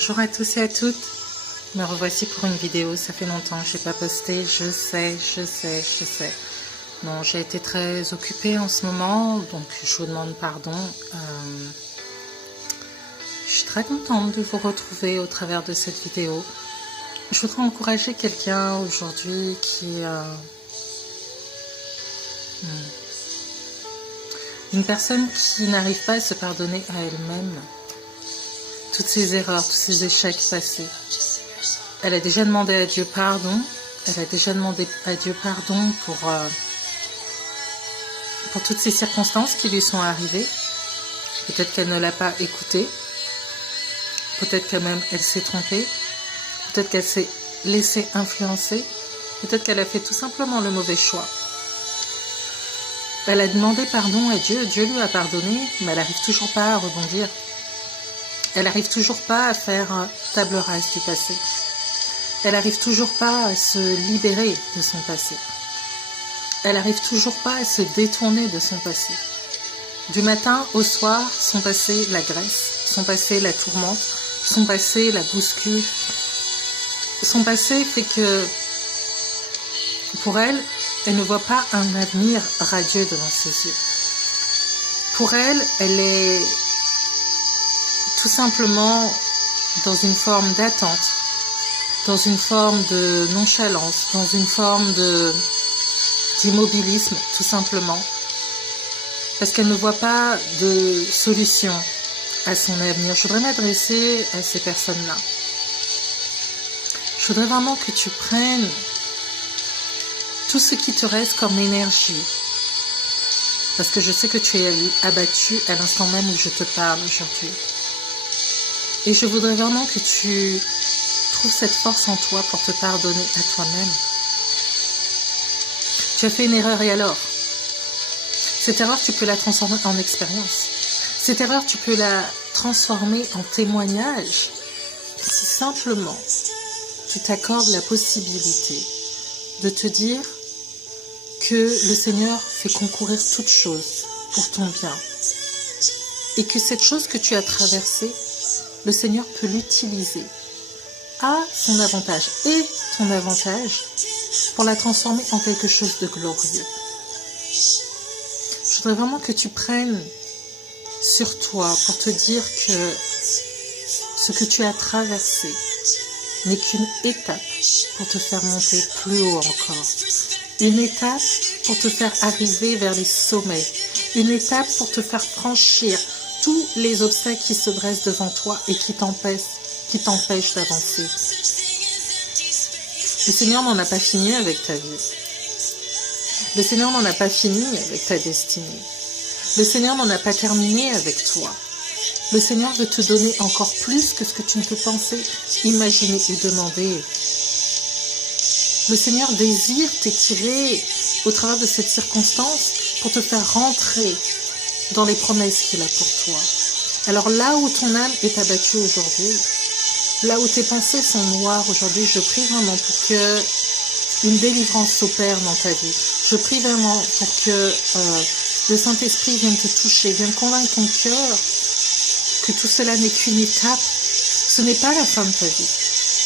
Bonjour à tous et à toutes, me revoici pour une vidéo, ça fait longtemps que je n'ai pas posté, je sais. Bon, j'ai été très occupée en ce moment, donc je vous demande pardon. Je suis très contente de vous retrouver au travers de cette vidéo. Je voudrais encourager quelqu'un aujourd'hui qui... Une personne qui n'arrive pas à se pardonner à elle-même. Toutes ses erreurs, tous ses échecs passés. Elle a déjà demandé à Dieu pardon. Elle a déjà demandé à Dieu pardon pour toutes ces circonstances qui lui sont arrivées. Peut-être qu'elle ne l'a pas écouté. Peut-être qu'elle même elle s'est trompée. Peut-être qu'elle s'est laissée influencer. Peut-être qu'elle a fait tout simplement le mauvais choix. Elle a demandé pardon à Dieu. Dieu lui a pardonné, mais elle n'arrive toujours pas à rebondir. Elle n'arrive toujours pas à faire table rase du passé. Elle n'arrive toujours pas à se libérer de son passé. Elle n'arrive toujours pas à se détourner de son passé. Du matin au soir, son passé l'agresse, son passé la tourmente, son passé la bouscule. Son passé fait que, pour elle, elle ne voit pas un avenir radieux devant ses yeux. Pour elle, elle est tout simplement dans une forme d'attente, dans une forme de nonchalance, dans une forme d'immobilisme, tout simplement, parce qu'elle ne voit pas de solution à son avenir. Je voudrais m'adresser à ces personnes-là. Je voudrais vraiment que tu prennes tout ce qui te reste comme énergie, parce que je sais que tu es abattu à l'instant même où je te parle aujourd'hui. Et je voudrais vraiment que tu trouves cette force en toi pour te pardonner à toi-même. Tu as fait une erreur et alors? Cette erreur, tu peux la transformer en expérience. Cette erreur, tu peux la transformer en témoignage. Si simplement tu t'accordes la possibilité de te dire que le Seigneur fait concourir toute chose pour ton bien. Et que cette chose que tu as traversée, le Seigneur peut l'utiliser à son avantage et ton avantage pour la transformer en quelque chose de glorieux. Je voudrais vraiment que tu prennes sur toi pour te dire que ce que tu as traversé n'est qu'une étape pour te faire monter plus haut encore. Une étape pour te faire arriver vers les sommets. Une étape pour te faire franchir tous les obstacles qui se dressent devant toi et qui t'empêchent d'avancer. Le Seigneur n'en a pas fini avec ta vie. Le Seigneur n'en a pas fini avec ta destinée. Le Seigneur n'en a pas terminé avec toi. Le Seigneur veut te donner encore plus que ce que tu ne peux penser, imaginer ou demander. Le Seigneur désire t'étirer au travers de cette circonstance pour te faire rentrer dans les promesses qu'il a pour toi. Alors là où ton âme est abattue aujourd'hui, là où tes pensées sont noires aujourd'hui, je prie vraiment pour que une délivrance s'opère dans ta vie. Je prie vraiment pour que le Saint-Esprit vienne te toucher, vienne convaincre ton cœur que tout cela n'est qu'une étape. Ce n'est pas la fin de ta vie.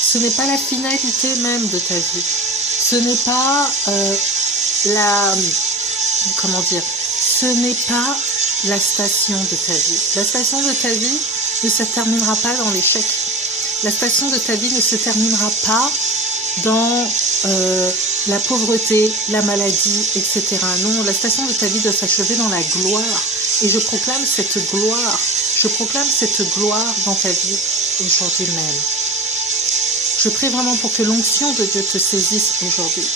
Ce n'est pas la finalité même de ta vie. Ce n'est pas ce n'est pas la station de ta vie. La station de ta vie ne se terminera pas dans l'échec. La station de ta vie ne se terminera pas dans la pauvreté, la maladie, etc. Non, la station de ta vie doit s'achever dans la gloire. Et je proclame cette gloire. Je proclame cette gloire dans ta vie aujourd'hui même. Je prie vraiment pour que l'onction de Dieu te saisisse aujourd'hui.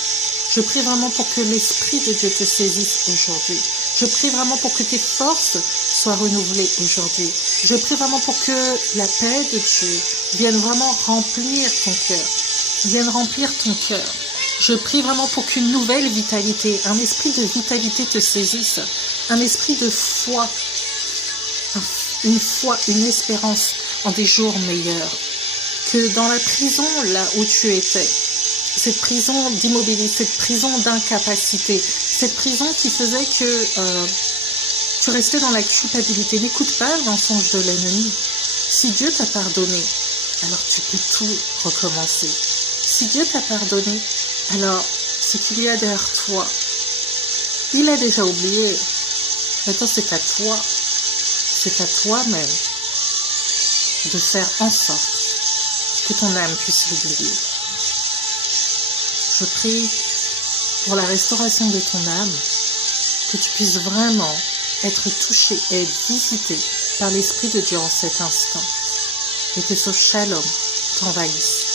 Je prie vraiment pour que l'Esprit de Dieu te saisisse aujourd'hui. Je prie vraiment pour que tes forces soient renouvelées aujourd'hui. Je prie vraiment pour que la paix de Dieu vienne vraiment remplir ton cœur. Vienne remplir ton cœur. Je prie vraiment pour qu'une nouvelle vitalité, un esprit de vitalité te saisisse. Un esprit de foi. Une foi, une espérance en des jours meilleurs. Que dans la prison, là où tu étais, cette prison d'immobilisme, cette prison d'incapacité, cette prison qui faisait que tu restais dans la culpabilité. N'écoute pas le mensonge de l'ennemi. Si Dieu t'a pardonné, alors tu peux tout recommencer. Si Dieu t'a pardonné, alors ce qu'il y a derrière toi, il a déjà oublié. Maintenant, c'est à toi-même de faire en sorte que ton âme puisse l'oublier. Je prie pour la restauration de ton âme, que tu puisses vraiment être touché et être visité par l'Esprit de Dieu en cet instant, et que ce shalom t'envahisse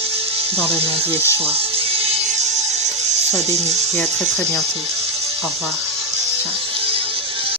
dans le nom de Yeshua. Sois béni et à très très bientôt. Au revoir.